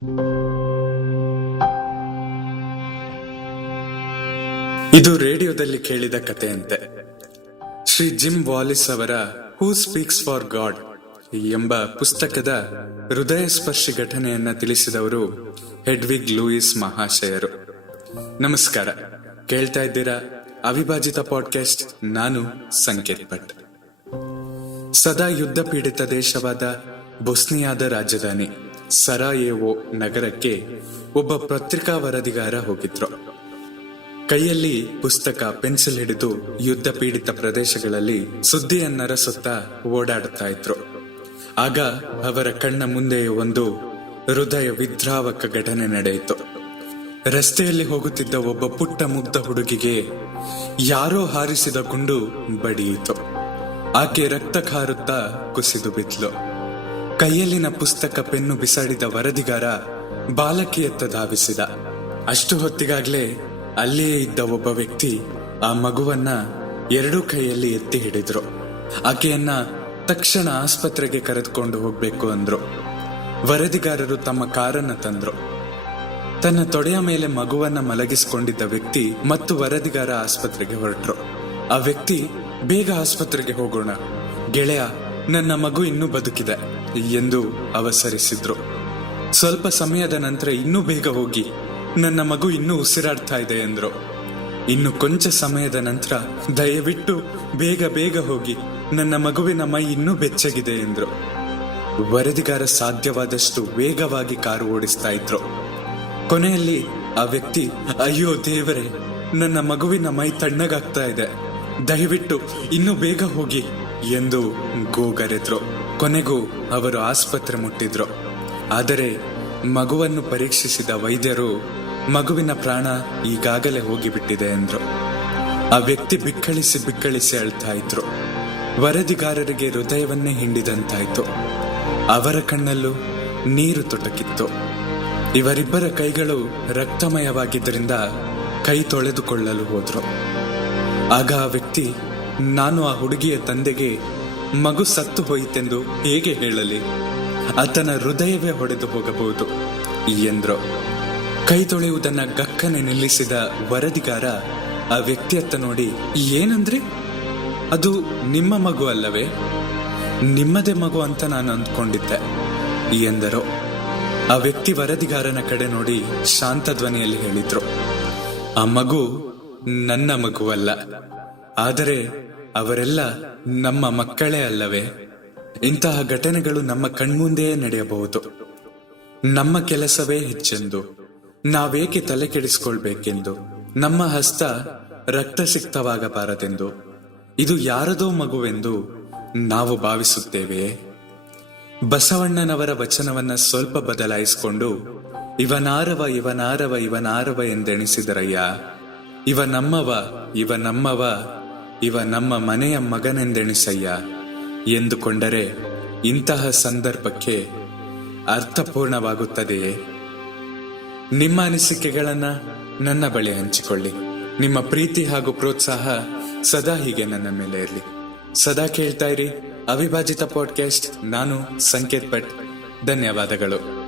ಇದು ರೇಡಿಯೋದಲ್ಲಿ ಕೇಳಿದ ಕಥೆಯಂತೆ. ಶ್ರೀ ಜಿಮ್ ವಾಲಿಸ್ ಅವರ ಹೂ ಸ್ಪೀಕ್ಸ್ ಫಾರ್ ಗಾಡ್ ಎಂಬ ಪುಸ್ತಕದ ಹೃದಯ ಸ್ಪರ್ಶಿ ಘಟನೆಯನ್ನ ತಿಳಿಸಿದವರು ಹೆಡ್ವಿಗ್ ಲೂಯಿಸ್ ಮಹಾಶಯರು. ನಮಸ್ಕಾರ, ಕೇಳ್ತಾ ಇದ್ದೀರಾ ಅವಿಭಾಜಿತ ಪಾಡ್ಕಾಸ್ಟ್. ನಾನು ಸಂಕೇತ್ ಭಟ್. ಸದಾ ಯುದ್ಧ ಪೀಡಿತ ದೇಶವಾದ ಬೊಸ್ನಿಯಾದ ರಾಜಧಾನಿ ಸರಾಯೆವೋ ನಗರಕ್ಕೆ ಒಬ್ಬ ಪತ್ರಿಕಾ ವರದಿಗಾರ ಹೋಗಿದ್ರು. ಕೈಯಲ್ಲಿ ಪುಸ್ತಕ, ಪೆನ್ಸಿಲ್ ಹಿಡಿದು ಯುದ್ಧ ಪೀಡಿತ ಪ್ರದೇಶಗಳಲ್ಲಿ ಸುದ್ದಿಯನ್ನರಸುತ್ತಾ ಓಡಾಡುತ್ತಾ ಇದ್ರು. ಆಗ ಅವರ ಕಣ್ಣ ಮುಂದೆ ಒಂದು ಹೃದಯ ವಿದ್ರಾವಕ ಘಟನೆ ನಡೆಯಿತು. ರಸ್ತೆಯಲ್ಲಿ ಹೋಗುತ್ತಿದ್ದ ಒಬ್ಬ ಪುಟ್ಟ ಮುಗ್ಧ ಹುಡುಗಿಗೆ ಯಾರೋ ಹಾರಿಸಿದ ಗುಂಡು ಬಡಿಯಿತು. ಆಕೆ ರಕ್ತ ಕಾರುತ್ತಾ ಕುಸಿದು ಬಿದ್ಲು. ಕೈಯಲ್ಲಿನ ಪುಸ್ತಕ, ಪೆನ್ನು ಬಿಸಾಡಿದ ವರದಿಗಾರ ಬಾಲಕಿಯತ್ತ ಧಾವಿಸಿದ. ಅಷ್ಟು ಹೊತ್ತಿಗಾಗ್ಲೇ ಅಲ್ಲಿಯೇ ಇದ್ದ ಒಬ್ಬ ವ್ಯಕ್ತಿ ಆ ಮಗುವನ್ನ ಎರಡೂ ಕೈಯಲ್ಲಿ ಎತ್ತಿ ಹಿಡಿದ್ರು. ಆಕೆಯನ್ನ ತಕ್ಷಣ ಆಸ್ಪತ್ರೆಗೆ ಕರೆದುಕೊಂಡು ಹೋಗ್ಬೇಕು ಅಂದ್ರು. ವರದಿಗಾರರು ತಮ್ಮ ಕಾರನ್ನ ತಂದ್ರು. ತನ್ನ ತೊಡೆಯ ಮೇಲೆ ಮಗುವನ್ನ ಮಲಗಿಸಿಕೊಂಡಿದ್ದ ವ್ಯಕ್ತಿ ಮತ್ತು ವರದಿಗಾರ ಆಸ್ಪತ್ರೆಗೆ ಹೊರಟ್ರು. ಆ ವ್ಯಕ್ತಿ, ಬೇಗ ಆಸ್ಪತ್ರೆಗೆ ಹೋಗೋಣ ಗೆಳೆಯ, ನನ್ನ ಮಗು ಇನ್ನೂ ಬದುಕಿದೆ ಎಂದು ಅವಸರಿಸಿದ್ರು. ಸ್ವಲ್ಪ ಸಮಯದ ನಂತರ ಇನ್ನೂ ಬೇಗ ಹೋಗಿ, ನನ್ನ ಮಗು ಇನ್ನೂ ಉಸಿರಾಡ್ತಾ ಇದೆ ಎಂದ್ರು. ಇನ್ನು ಕೊಂಚ ಸಮಯದ ನಂತರ, ದಯವಿಟ್ಟು ಬೇಗ ಬೇಗ ಹೋಗಿ, ನನ್ನ ಮಗುವಿನ ಮೈ ಇನ್ನೂ ಬೆಚ್ಚಗಿದೆ ಎಂದ್ರು. ವರದಿಗಾರ ಸಾಧ್ಯವಾದಷ್ಟು ವೇಗವಾಗಿ ಕಾರು ಓಡಿಸ್ತಾ ಇದ್ರು. ಕೊನೆಯಲ್ಲಿ ಆ ವ್ಯಕ್ತಿ, ಅಯ್ಯೋ ದೇವರೇ, ನನ್ನ ಮಗುವಿನ ಮೈ ತಣ್ಣಗಾಗ್ತಾ ಇದೆ, ದಯವಿಟ್ಟು ಇನ್ನೂ ಬೇಗ ಹೋಗಿ ಎಂದು ಗೋಗರೆದ್ರು. ಕೊನೆಗೂ ಅವರು ಆಸ್ಪತ್ರೆ ಮುಟ್ಟಿದ್ರು. ಆದರೆ ಮಗುವನ್ನು ಪರೀಕ್ಷಿಸಿದ ವೈದ್ಯರು, ಮಗುವಿನ ಪ್ರಾಣ ಈಗಾಗಲೇ ಹೋಗಿಬಿಟ್ಟಿದೆ ಎಂದ್ರು. ಆ ವ್ಯಕ್ತಿ ಬಿಕ್ಕಳಿಸಿ ಬಿಕ್ಕಳಿಸಿ ಅಳ್ತಾ ಇದ್ರು. ವರದಿಗಾರರಿಗೆ ಹೃದಯವನ್ನೇ ಹಿಂಡಿದಂತಾಯ್ತು. ಅವರ ಕಣ್ಣಲ್ಲೂ ನೀರು ತೊಟಕಿತ್ತು. ಇವರಿಬ್ಬರ ಕೈಗಳು ರಕ್ತಮಯವಾಗಿದ್ದರಿಂದ ಕೈ ತೊಳೆದುಕೊಳ್ಳಲು ಹೋದ್ರು. ಆಗ ಆ ವ್ಯಕ್ತಿ, ನಾನು ಆ ಹುಡುಗಿಯ ತಂದೆಗೆ ಮಗು ಸತ್ತು ಹೋಯಿತೆಂದು ಹೇಗೆ ಹೇಳಲಿ? ಆತನ ಹೃದಯವೇ ಹೊಡೆದು ಹೋಗಬಹುದು ಎಂದ್ರು. ಕೈ ತೊಳೆಯುವುದನ್ನ ಗಕ್ಕನೆ ನಿಲ್ಲಿಸಿದ ವರದಿಗಾರ ಆ ವ್ಯಕ್ತಿಯತ್ತ ನೋಡಿ, ಏನಂದ್ರೆ? ಅದು ನಿಮ್ಮ ಮಗು ಅಲ್ಲವೇ? ನಿಮ್ಮದೇ ಮಗು ಅಂತ ನಾನು ಅಂದ್ಕೊಂಡಿದ್ದೆ ಎಂದರು. ಆ ವ್ಯಕ್ತಿ ವರದಿಗಾರನ ಕಡೆ ನೋಡಿ ಶಾಂತ ಧ್ವನಿಯಲ್ಲಿ ಹೇಳಿದ್ರು, ಆ ಮಗು ನನ್ನ ಮಗುವಲ್ಲ, ಆದರೆ ಅವರೆಲ್ಲ ನಮ್ಮ ಮಕ್ಕಳೇ ಅಲ್ಲವೇ? ಇಂತಹ ಘಟನೆಗಳು ನಮ್ಮ ಕಣ್ಮುಂದೆಯೇ ನಡೆಯಬಹುದು. ನಮ್ಮ ಕೆಲಸವೇ ಹೆಚ್ಚೆಂದು, ನಾವೇಕೆ ತಲೆ ಕೆಡಿಸಿಕೊಳ್ಬೇಕೆಂದು, ನಮ್ಮ ಹಸ್ತ ರಕ್ತಸಿಕ್ತವಾಗಬಾರದೆಂದು, ಇದು ಯಾರದೋ ಮಗುವೆಂದು ನಾವು ಭಾವಿಸುತ್ತೇವೆಯೇ? ಬಸವಣ್ಣನವರ ವಚನವನ್ನ ಸ್ವಲ್ಪ ಬದಲಾಯಿಸಿಕೊಂಡು, ಇವನಾರವ ಇವನಾರವ ಇವನಾರವ ಎಂದೆಣಿಸಿದರಯ್ಯ, ಇವ ನಮ್ಮವ ಇವ ನಮ್ಮವ ಇವ ನಮ್ಮ ಮನೆಯ ಮಗನೆಂದೆಣಿಸಯ್ಯ ಎಂದುಕೊಂಡರೆ ಇಂತಹ ಸಂದರ್ಭಕ್ಕೆ ಅರ್ಥಪೂರ್ಣವಾಗುತ್ತದೆಯೇ? ನಿಮ್ಮ ಅನಿಸಿಕೆಗಳನ್ನ ನನ್ನ ಬಳಿ ಹಂಚಿಕೊಳ್ಳಿ. ನಿಮ್ಮ ಪ್ರೀತಿ ಹಾಗೂ ಪ್ರೋತ್ಸಾಹ ಸದಾ ಹೀಗೆ ನನ್ನ ಮೇಲೆ ಇರಲಿ. ಸದಾ ಕೇಳ್ತಾ ಇರಿ ಅವಿಭಾಜಿತ ಪಾಡ್ಕಾಸ್ಟ್. ನಾನು ಸಂಕೇತ್ ಭಟ್. ಧನ್ಯವಾದಗಳು.